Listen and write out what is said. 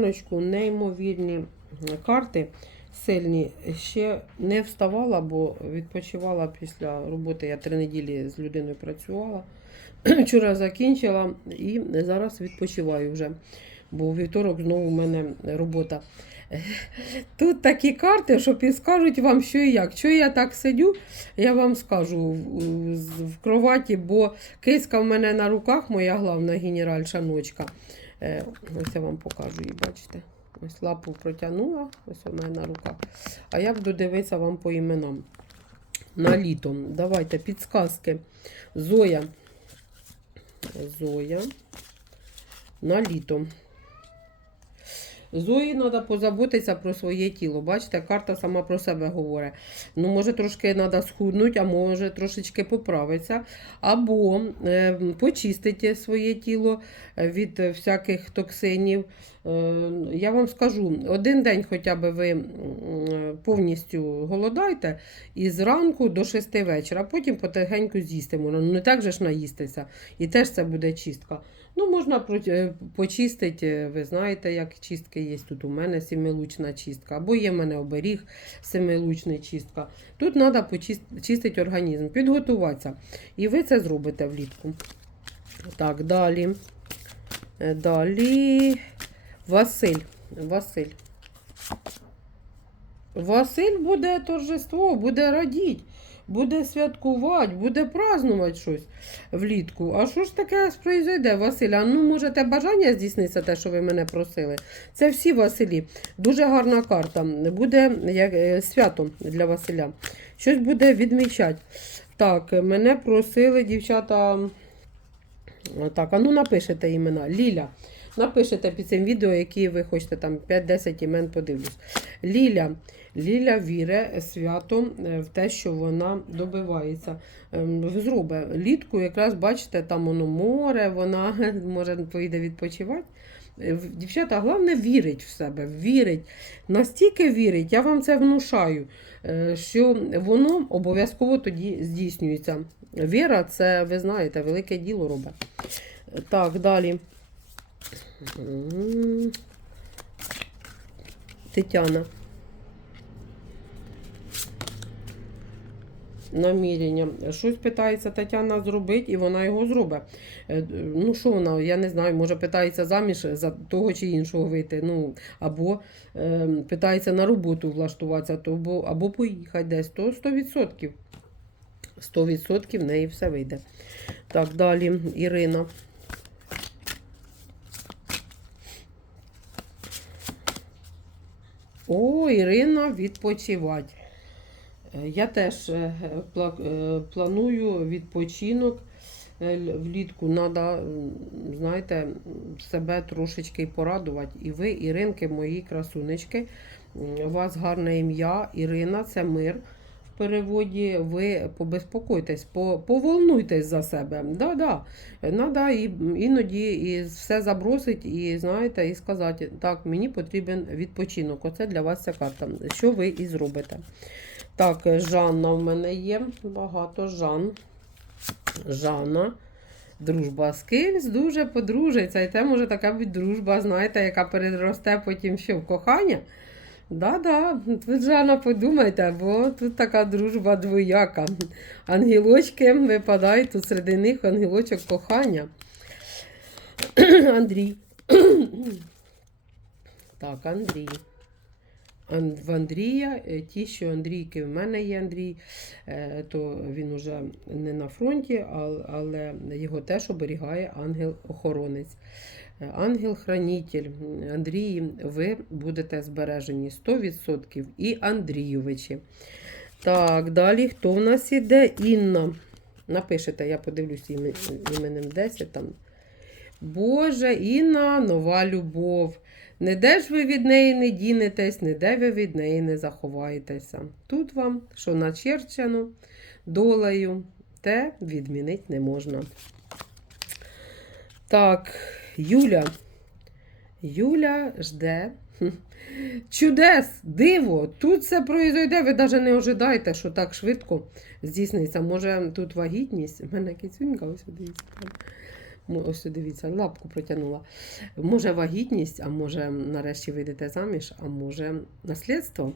раночку неймовірні карти сильні. Ще не вставала, бо відпочивала після роботи. Я три неділі з людиною працювала. Вчора закінчила і зараз відпочиваю вже. Бо у вівторок знову у мене робота. Тут такі карти, що підскажуть вам, що і як. Що я так сидю, я вам скажу в, кроваті, бо киська в мене на руках, моя главна генеральша ночка. Е, Ось я вам покажу її, бачите. Ось лапу протягнула, ось у мене на руках. А я буду дивитися вам по іменам. На літо. Давайте підсказки. Зоя. Зоя. На літо. Зої треба позаботитися про своє тіло. Бачите, карта сама про себе говорить. Ну, може, трошки треба схуднути, а може трошечки поправитися. Або е, почистити своє тіло від всяких токсинів. Е, я вам скажу, один день хоча б ви повністю голодайте і зранку до 6 вечора, а потім потихеньку з'їсти можна. Ну, не так же ж наїстися. І теж це буде чистка. Ну, можна е, почистити, ви знаєте, як чистки є. Тут у мене семилучна чистка, або є в мене оберіг семилучний чистка. Тут треба почистити організм, підготуватися. І ви це зробите влітку. Так, далі. Е, Далі. Василь. Василь. Василь буде торжество, буде радіть, буде святкувати, буде празднувати щось влітку. А що ж таке произойде, Василь? А ну, може, те бажання здійсниться, те, що ви мене просили? Це всі Василі. Дуже гарна карта. Буде як, е, свято для Василя. Щось буде відмічати. Так, мене просили дівчата. Так, а ну напишете імена. Ліля. Напишете під цим відео, які ви хочете, там 5-10 імен подивлюсь. Ліля. Ліля віре свято е, в те, що вона добивається. Ем, Зробить літку, якраз бачите, там воно море, вона може поїде відпочивати. Е, Дівчата, головне вірить в себе, вірить. Настільки вірить, я вам це внушаю, е, що воно обов'язково тоді здійснюється. Віра це, ви знаєте, велике діло робить. Так, далі. Тетяна. Намірення. Щось питається Тетяна зробити, і вона його зробить. Е, Ну, що вона, я не знаю, може питається заміж за того чи іншого вийти. Ну, або е, питається на роботу влаштуватися, то, або, або поїхати десь. То 100%. 100% в неї все вийде. Так, далі Ірина. О, Ірина відпочивати. Е, Я теж е, е, планую відпочинок влітку. Треба, знаєте, себе трошечки порадувати. І ви, Іринки, мої красунечки, у вас гарне ім'я. Ірина, це мир. В переводі ви побезпокойтесь, по- поволнуйтесь за себе. Да, да. Надо і, іноді і все забросить, і знаєте, і сказати, так, мені потрібен відпочинок. Оце для вас ця карта. Що ви і зробите? Так, Жанна в мене є. Багато Жан. Жанна. Дружба з кимсь дуже подружиться. І це може така бути дружба, знаєте, яка переросте потім що в кохання. Да-да, тут Жанна, подумайте, бо тут така дружба двояка. Ангелочки випадають тут серед них ангелочок кохання. Андрій. Так, Андрій. В Андрія, е, ті, що Андрійки в мене є Андрій, е, то він уже не на фронті, але його теж оберігає ангел-охоронець. Е, Ангел-хранитель. Андрій, ви будете збережені 100% і Андрійовичі. Так, далі хто в нас іде? Інна. Напишете, я подивлюсь іменем 10 там. Боже, Інна, нова любов. Ніде ж ви від неї не дінетесь, ніде ви від неї не заховаєтеся. Тут вам, що начерчено долею, те відмінити не можна. Так, Юля. Юля жде. Чудес, диво, тут все произойде. Ви навіть не ожидаєте, що так швидко здійсниться. Може, тут вагітність. У мене кицюнька ось дивіться. Мо- Ось дивіться, лапку протягнула. Може вагітність, а може нарешті вийдете заміж, а може наслідство.